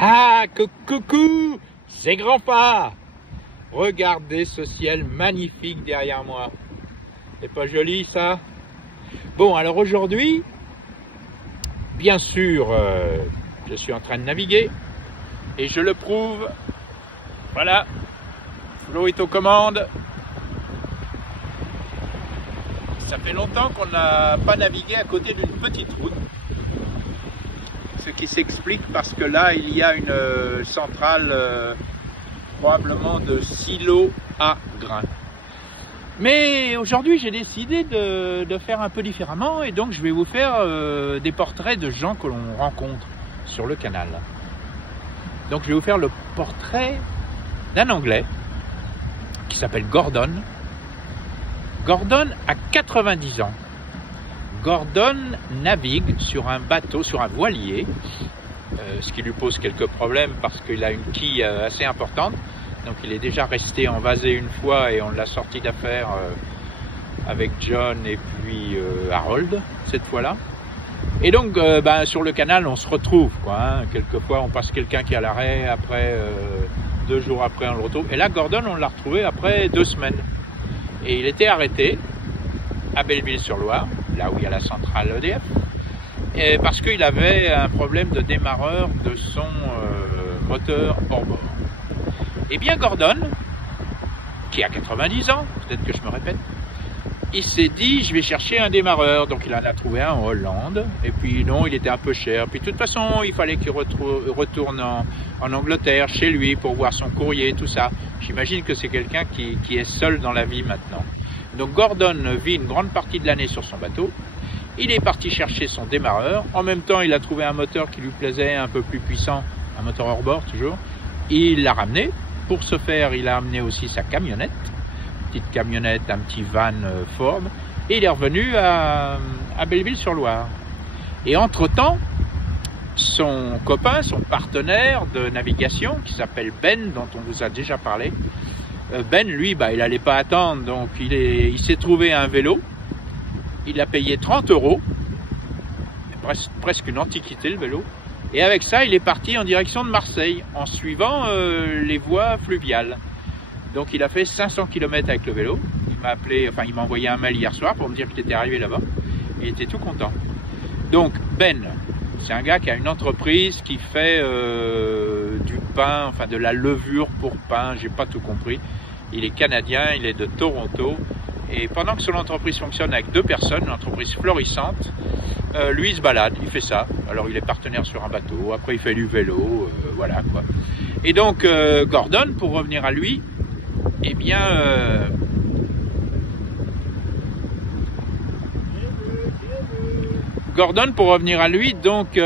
Ah, coucou, c'est Grandpa. Regardez ce ciel magnifique derrière moi. C'est pas joli ça? Bon, alors aujourd'hui, bien sûr, je suis en train de naviguer et je le prouve. Voilà, l'eau est aux commandes. Ça fait longtemps qu'on n'a pas navigué à côté d'une petite route. Ce qui s'explique parce que là, il y a une centrale probablement de silo à grains. Mais aujourd'hui, j'ai décidé de faire un peu différemment et donc je vais vous faire des portraits de gens que l'on rencontre sur le canal. Donc je vais vous faire le portrait d'un Anglais qui s'appelle Gordon. Gordon a 90 ans. Gordon navigue sur un bateau, sur un voilier, ce qui lui pose quelques problèmes parce qu'il a une quille assez importante. Donc il est déjà resté envasé une fois et on l'a sorti d'affaire avec John et puis Harold cette fois-là. Et donc sur le canal on se retrouve quoi, hein. Quelquefois on passe quelqu'un qui est à l'arrêt, après 2 jours après on le retrouve. Et là Gordon on l'a retrouvé après 2 semaines. Et il était arrêté à Belleville-sur-Loire, là où il y a la centrale EDF, et parce qu'il avait un problème de démarreur de son moteur hors bord. Et bien Gordon, qui a 90 ans, peut-être que je me répète, il s'est dit je vais chercher un démarreur, donc il en a trouvé un en Hollande, et puis non, il était un peu cher, puis de toute façon il fallait qu'il retourne en Angleterre, chez lui, pour voir son courrier, tout ça. J'imagine que c'est quelqu'un qui est seul dans la vie maintenant. Donc Gordon vit une grande partie de l'année sur son bateau. Il est parti chercher son démarreur. En même temps, il a trouvé un moteur qui lui plaisait, un peu plus puissant, un moteur hors bord toujours. Il l'a ramené. Pour ce faire, il a amené aussi sa camionnette, petite camionnette, un petit van Ford. Et il est revenu à Belleville-sur-Loire. Et entre-temps, son copain, son partenaire de navigation, qui s'appelle Ben, dont on vous a déjà parlé, Ben, lui, il n'allait pas attendre, donc il s'est trouvé un vélo, il a payé 30 €, presque une antiquité le vélo, et avec ça, il est parti en direction de Marseille, en suivant les voies fluviales. Donc il a fait 500 km avec le vélo, il m'a envoyé un mail hier soir pour me dire qu'il était arrivé là-bas, et il était tout content. Donc Ben, c'est un gars qui a une entreprise qui fait du pain, enfin de la levure pour pain, j'ai pas tout compris. Il est canadien, il est de Toronto. Et pendant que son entreprise fonctionne avec 2 personnes, une entreprise florissante, lui il se balade, il fait ça. Alors il est partenaire sur un bateau, après il fait du vélo, voilà quoi. Et donc Gordon, pour revenir à lui, eh bien... Gordon, pour revenir à lui, donc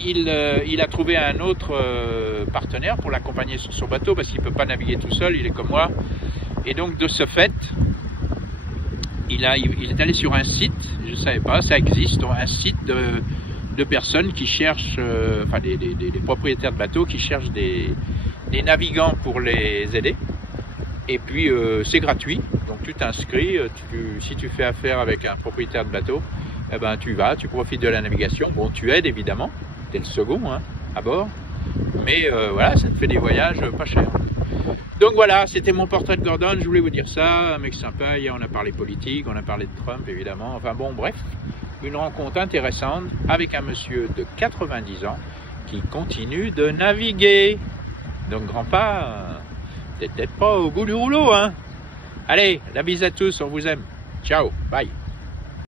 il a trouvé un autre partenaire pour l'accompagner sur son bateau parce qu'il ne peut pas naviguer tout seul, il est comme moi. Et donc de ce fait, il est allé sur un site, je ne savais pas, ça existe, un site de personnes qui cherchent, des propriétaires de bateaux qui cherchent des navigants pour les aider. Et puis c'est gratuit, donc tu t'inscris, si tu fais affaire avec un propriétaire de bateau, eh ben tu vas, tu profites de la navigation. Bon, tu aides évidemment, tu es le second hein, à bord, mais voilà, ça te fait des voyages pas chers. Donc voilà, c'était mon portrait de Gordon, je voulais vous dire ça, un mec sympa. Hier on a parlé politique, on a parlé de Trump évidemment, enfin bon bref, une rencontre intéressante avec un monsieur de 90 ans qui continue de naviguer. Donc Grandpa, t'es peut-être pas au bout du rouleau hein. Allez, la bise à tous, on vous aime. Ciao, bye.